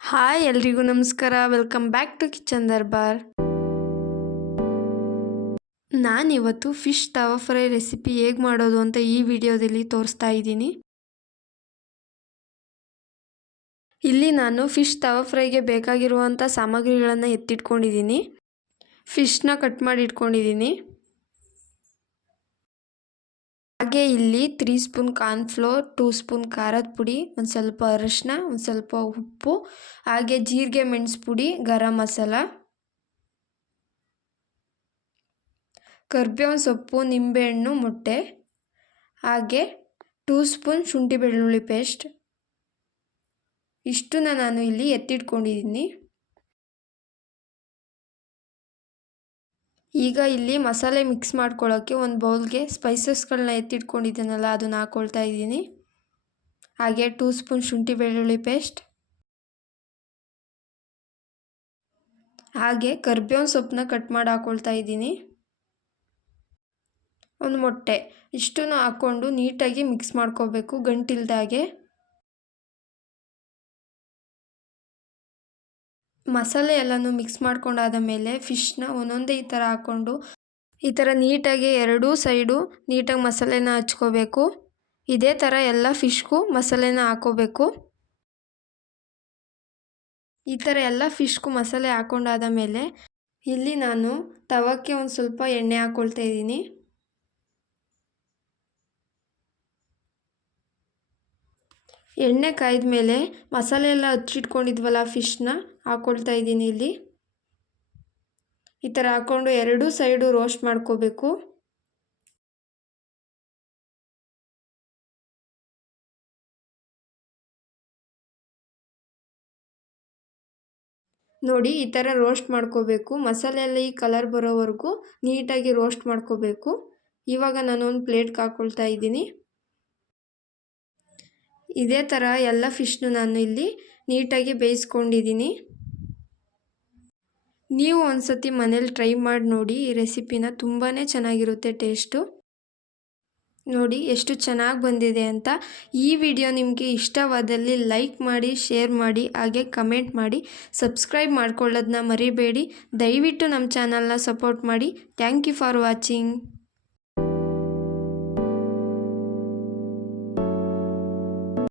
Hi ಎಲ್ರಿಗೂ ನಮಸ್ಕಾರ. Welcome back to kitchen Darbar ನಾನಿವತ್ತು ಫಿಶ್ ತವಾ ಫ್ರೈ ರೆಸಿಪಿ ಹೇಗೆ ಮಾಡೋದು ಅಂತ ಈ ವಿಡಿಯೋದಲ್ಲಿ ತೋರಿಸ್ತಾ ಇದ್ದೀನಿ. ಇಲ್ಲಿ ನಾನು ಫಿಶ್ ತವಾ ಫ್ರೈಗೆ ಬೇಕಾಗಿರುವಂಥ ಸಾಮಗ್ರಿಗಳನ್ನು ಎತ್ತಿಟ್ಕೊಂಡಿದ್ದೀನಿ. ಫಿಶ್ನ ಕಟ್ ಮಾಡಿ ಇಟ್ಕೊಂಡಿದ್ದೀನಿ ಹಾಗೆ ಇಲ್ಲಿ three spoon corn flour two spoon ಖಾರದ ಪುಡಿ, ಒಂದು ಸ್ವಲ್ಪ ಅರಿಶಿನ, ಒಂದು ಸ್ವಲ್ಪ ಉಪ್ಪು, ಹಾಗೆ ಜೀರಿಗೆ ಮೆಣಸು ಪುಡಿ, ಗರಂ ಮಸಾಲ. ಕರ್ಬೇವಿನ ಸೊಪ್ಪು, ನಿಂಬೆಹಣ್ಣು, ಮೊಟ್ಟೆ. ಹಾಗೆ ಟೂ ಸ್ಪೂನ್ ಶುಂಠಿ ಬೆಳ್ಳುಳ್ಳಿ ಪೇಸ್ಟ್ ಇಷ್ಟನ್ನ ನಾನು ಇಲ್ಲಿ ಎತ್ತಿಟ್ಕೊಂಡಿದ್ದೀನಿ. ಈಗ ಇಲ್ಲಿ ಮಸಾಲೆ ಮಿಕ್ಸ್ ಮಾಡ್ಕೊಳ್ಳೋಕ್ಕೆ ಒಂದು ಬೌಲ್ಗೆ ಸ್ಪೈಸಸ್ಗಳನ್ನ ಎತ್ತಿಟ್ಕೊಂಡಿದ್ದೀನಲ್ಲ, ಅದನ್ನು ಹಾಕ್ಕೊಳ್ತಾ ಇದ್ದೀನಿ. ಹಾಗೆ ಟೂ ಸ್ಪೂನ್ ಶುಂಠಿ ಬೆಳ್ಳುಳ್ಳಿ ಪೇಸ್ಟ್ ಹಾಗೆ ಕರ್ಬೇವಿನ ಸೊಪ್ಪನ್ನ ಕಟ್ ಮಾಡಿ ಹಾಕ್ಕೊಳ್ತಾ ಇದ್ದೀನಿ. ಒಂದು ಮೊಟ್ಟೆ. ಇಷ್ಟನ್ನು ಹಾಕ್ಕೊಂಡು ನೀಟಾಗಿ ಮಿಕ್ಸ್ ಮಾಡ್ಕೋಬೇಕು ಗಂಟಿಲ್ದಾಗೆ. ಮಸಾಲೆ ಎಲ್ಲನೂ ಮಿಕ್ಸ್ ಮಾಡ್ಕೊಂಡಾದ ಮೇಲೆ ಫಿಶ್ನ ಒಂದೊಂದೇ ಈ ಥರ ಹಾಕ್ಕೊಂಡು ಈ ಥರ ನೀಟಾಗಿ ಎರಡೂ ಸೈಡು ನೀಟಾಗಿ ಮಸಾಲೆನ ಹಚ್ಕೋಬೇಕು. ಇದೇ ಥರ ಎಲ್ಲ ಫಿಶ್ಗೂ ಮಸಾಲೆನ ಹಾಕೋಬೇಕು. ಈ ಥರ ಎಲ್ಲ ಫಿಶ್ಗೂ ಮಸಾಲೆ ಹಾಕ್ಕೊಂಡಾದ ಮೇಲೆ ಇಲ್ಲಿ ನಾನು ತವಕ್ಕೆ ಒಂದು ಸ್ವಲ್ಪ ಎಣ್ಣೆ ಹಾಕ್ಕೊಳ್ತಾ ಇದ್ದೀನಿ. ಎಣ್ಣೆ ಕಾಯ್ದ ಮೇಲೆ ಮಸಾಲೆ ಎಲ್ಲ ಹಚ್ಚಿಟ್ಕೊಂಡಿದ್ವಲ್ಲ ಫಿಶ್ನ ಹಾಕ್ಕೊಳ್ತಾ ಇದ್ದೀನಿ ಇಲ್ಲಿ. ಈ ಥರ ಹಾಕ್ಕೊಂಡು ಎರಡೂ ಸೈಡು ರೋಸ್ಟ್ ಮಾಡ್ಕೋಬೇಕು. ನೋಡಿ, ಈ ಥರ ರೋಸ್ಟ್ ಮಾಡ್ಕೋಬೇಕು. ಮಸಾಲೆ ಎಲ್ಲ ಈ ಕಲರ್ ಬರೋವರೆಗೂ ನೀಟಾಗಿ ರೋಸ್ಟ್ ಮಾಡ್ಕೋಬೇಕು. ಇವಾಗ ನಾನು ಒಂದು ಪ್ಲೇಟ್ಗೆ ಹಾಕ್ಕೊಳ್ತಾ ಇದ್ದೀನಿ. ಇದೇ ಥರ ಎಲ್ಲ ಫಿಶ್ನು ನಾನು ಇಲ್ಲಿ ನೀಟಾಗಿ ಬೇಯಿಸ್ಕೊಂಡಿದ್ದೀನಿ. ನೀವು ಒಂದು ಸತಿ ಮನೇಲಿ ಟ್ರೈ ಮಾಡಿ ನೋಡಿ, ಈ ರೆಸಿಪಿನ ತುಂಬಾ ಚೆನ್ನಾಗಿರುತ್ತೆ ಟೇಸ್ಟು ನೋಡಿ ಎಷ್ಟು ಚೆನ್ನಾಗಿ ಬಂದಿದೆ ಅಂತ. ಈ ವಿಡಿಯೋ ನಿಮಗೆ ಇಷ್ಟವಾದಲ್ಲಿ ಲೈಕ್ ಮಾಡಿ ಶೇರ್ ಮಾಡಿ, ಹಾಗೆ ಕಮೆಂಟ್ ಮಾಡಿ ಸಬ್ಸ್ಕ್ರೈಬ್ ಮಾಡ್ಕೊಳ್ಳೋದನ್ನ ಮರಿಬೇಡಿ. ದಯವಿಟ್ಟು ನಮ್ಮ ಚಾನಲ್ನ ಸಪೋರ್ಟ್ ಮಾಡಿ. Thank you for watching